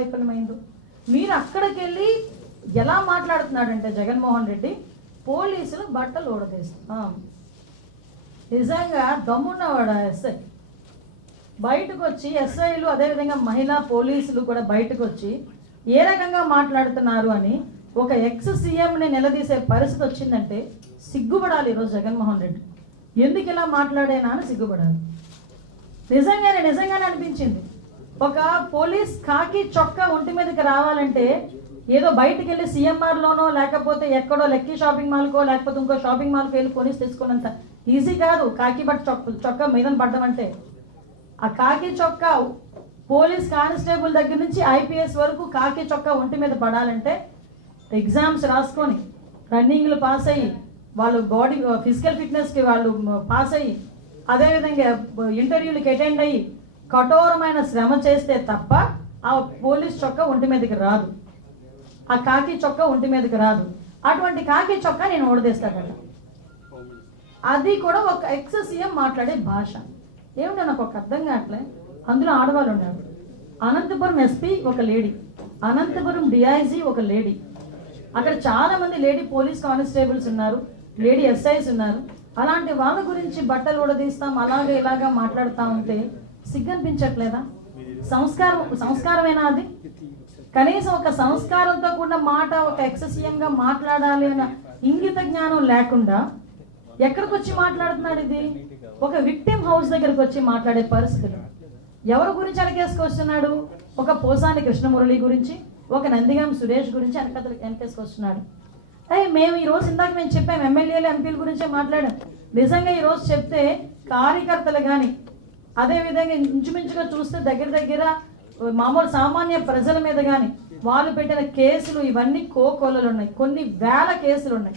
వైఫల్యమైందో. మీరు అక్కడికి వెళ్ళి ఎలా మాట్లాడుతున్నాడంటే జగన్మోహన్ రెడ్డి పోలీసులు బట్టలు ఊడదీస్తాం నిజంగా దమ్మున్నవాడు ఎస్ఐ? బయటకు వచ్చి ఎస్ఐలు అదేవిధంగా మహిళా పోలీసులు కూడా బయటకు వచ్చి ఏ రకంగా మాట్లాడుతున్నారు అని ఒక ఎక్స్ సీఎంని నిలదీసే పరిస్థితి వచ్చిందంటే సిగ్గుపడాలి ఈరోజు జగన్మోహన్ రెడ్డి. ఎందుకు ఇలా మాట్లాడేనా అని సిగ్గుపడాలి. నిజంగానే నిజంగానే అనిపించింది. ఒక పోలీస్ కాకి చొక్కా ఒంటి మీదకి రావాలంటే ఏదో బయటికి వెళ్ళి సిఎంఆర్లోనో లేకపోతే ఎక్కడో లక్కీ షాపింగ్ మాల్కో లేకపోతే ఇంకో షాపింగ్ మాల్కి వెళ్ళి పోలీస్ తీసుకున్నంత ఈజీ కాదు. కాకి బట్ చొక్క చొక్కా మీదన పడ్డం అంటే. ఆ కాకి చొక్కా పోలీస్ కానిస్టేబుల్ దగ్గర నుంచి ఐపీఎస్ వరకు కాకి చొక్కా ఒంటి మీద పడాలంటే ఎగ్జామ్స్ రాసుకొని రన్నింగ్లు పాస్ అయ్యి వాళ్ళు బాడీ ఫిజికల్ ఫిట్నెస్కి వాళ్ళు పాస్ అయ్యి అదేవిధంగా ఇంటర్వ్యూలకి అటెండ్ అయ్యి కఠోరమైన శ్రమ చేస్తే తప్ప ఆ పోలీస్ చొక్కా ఒంటి మీదకి రాదు. ఆ కాకి చొక్కా ఒంటి మీదకి రాదు. అటువంటి కాకి చొక్కా నేను ఓడదీస్తాడట అది కూడా ఒక ఎక్స్ సీఎం మాట్లాడే భాష. ఏమిటో నాకు ఒక అర్థం కావట్లే? అందులో ఆడవాళ్ళు ఉన్నారు. అనంతపురం ఎస్పీ ఒక లేడీ. అనంతపురం డిఐజీ ఒక లేడీ. అక్కడ చాలా మంది లేడీ పోలీస్ కానిస్టేబుల్స్ ఉన్నారు లేడీ ఎస్ఐస్ ఉన్నారు. అలాంటి వాళ్ళ గురించి బట్టలు ఉడదీస్తాం అలాగే ఇలాగా మాట్లాడుతూ ఉంటే సిగ్గనిపించట్లేదా? సంస్కారం సంస్కారమేనా అది? కనీసం ఒక సంస్కారంతో కూడిన మాట ఒక ఎక్స్గా మాట్లాడాలి అన్న ఇంగిత జ్ఞానం లేకుండా ఎక్కడికి వచ్చి మాట్లాడుతున్నాడు ఇది? ఒక విక్టిమ్ హౌస్ దగ్గరకు వచ్చి మాట్లాడే పరిస్థితులు. ఎవరి గురించి అనకేసుకొస్తున్నాడు ఒక పోసాని కృష్ణమురళి గురించి ఒక నందిగాం సురేష్ గురించి వెనకతలు వెనకేసుకొస్తున్నాడు. అయ్యి మేము ఈ రోజు ఇందాక మేము చెప్పాం ఎమ్మెల్యేలు ఎంపీల గురించే మాట్లాడాం. నిజంగా ఈ రోజు చెప్తే కార్యకర్తలు కానీ అదేవిధంగా ఇంచుమించుగా చూస్తే దగ్గర దగ్గర మామూలు సామాన్య ప్రజల మీద కానీ వాళ్ళు పెట్టిన కేసులు ఇవన్నీ కోకొల్లలు ఉన్నాయి. కొన్ని వేల కేసులు ఉన్నాయి.